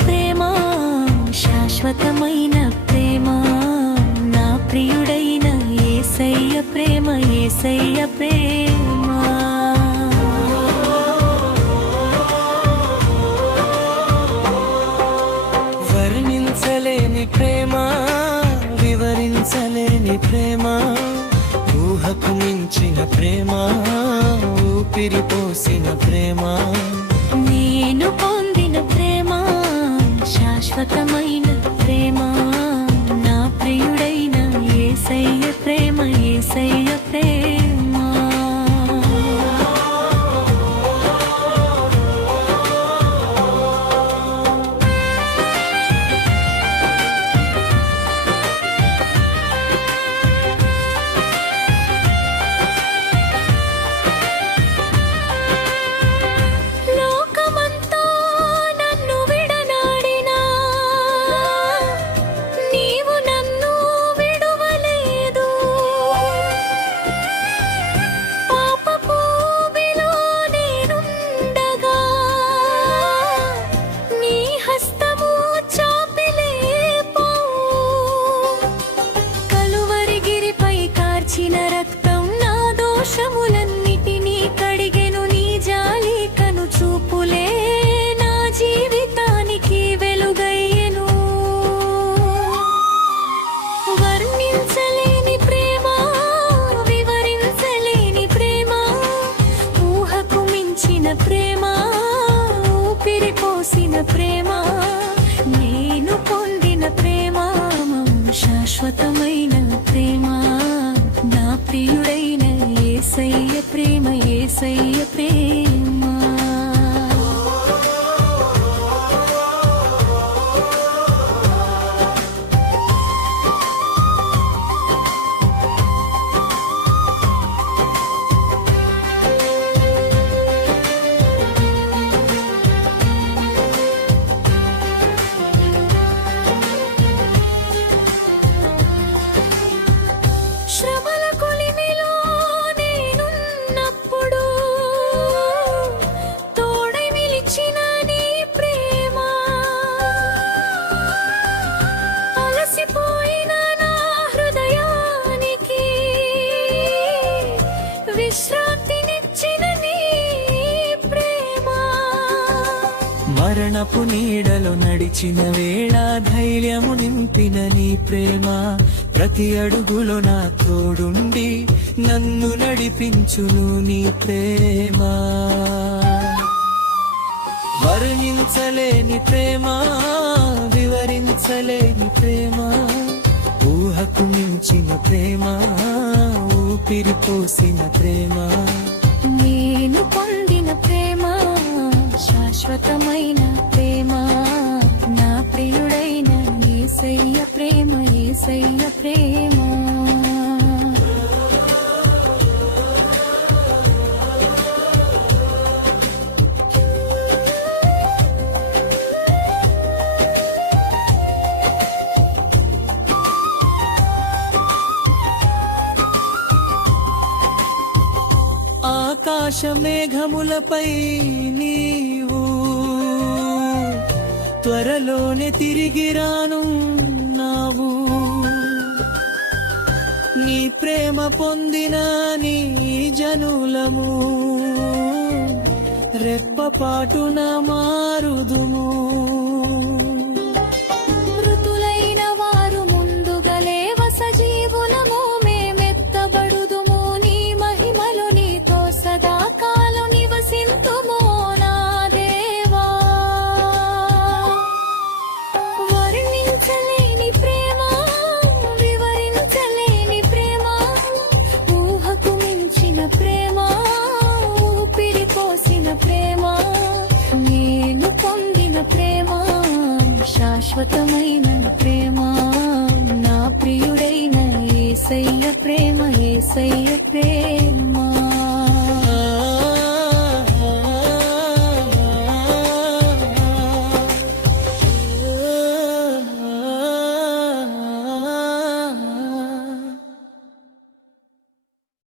ప్రేమ శాశ్వతమైన ప్రేమ నా ప్రియుడైన యేసయ్య ప్రేమ యేసయ్య ప్రేమ వర్ణించలేని ప్రేమ వివరించలేని ప్రేమ ఊహకు మించిన ప్రేమ ఊపిరి పోసిన ప్రేమ నేను పొందిన ప్రేమ శాశ్వతమైన ప్రేమ నా ప్రియుడైన యేసయ్య ప్రేమ యేసయ్య ప్రేమ దోషములన్నిటినీ కడిగెను నీ జాలి కను చూపులే నా జీవితానికి వెలుగయ్యెను వర్ణించలేని ప్రేమ వివరించలేని ప్రేమ ఊహకు మించిన ప్రేమ ఊపిరి పోసిన ప్రేమ నేను పొందిన ప్రేమ శాశ్వతమైన ప్రేమ నా ప్రియుడైన యేసయ్య ప్రేమ యేసయ్య ప్రేమ మరణపు నీడలో నడిచిన వేళ ధైర్యము నింపిన నీ ప్రేమ ప్రతి అడుగులో నా తోడుండి నన్ను నడిపించును నీ ప్రేమ వర్ణించలేని ప్రేమ వివరించలేని ప్రేమ ఊహకు మించిన ప్రేమ ఊపిరి పోసిన ప్రేమ నేను పొందిన ప్రేమ శాశ్వతమైన ప్రేమ నా ప్రియుడైన యేసయ్య ప్రేమ యేసయ్య ప్రేమ ఆకాశ మేఘములపై నీవు త్వరలోనే తిరిగి రానున్నావు నీ ప్రేమ పొందిన నీ జనులము రెప్పపాటున మారుదుము మృతులైన వారు ముందుగా లేవ సజీవులము మేమెత్తబడుదుము నీ మహిమలు నీతో సదాకాలం నివసింతుము నా దేవా వర్ణించలేని ప్రేమ వివరించలేని ప్రేమ ఊహకు మించిన ప్రేమ ఊపిరి పోసిన ప్రేమ నేను పొందిన ప్రేమ శాశ్వతమైన ప్రేమ నా ప్రియుడైన యేసయ్య ప్రేమ యేసయ్య ప్రేమ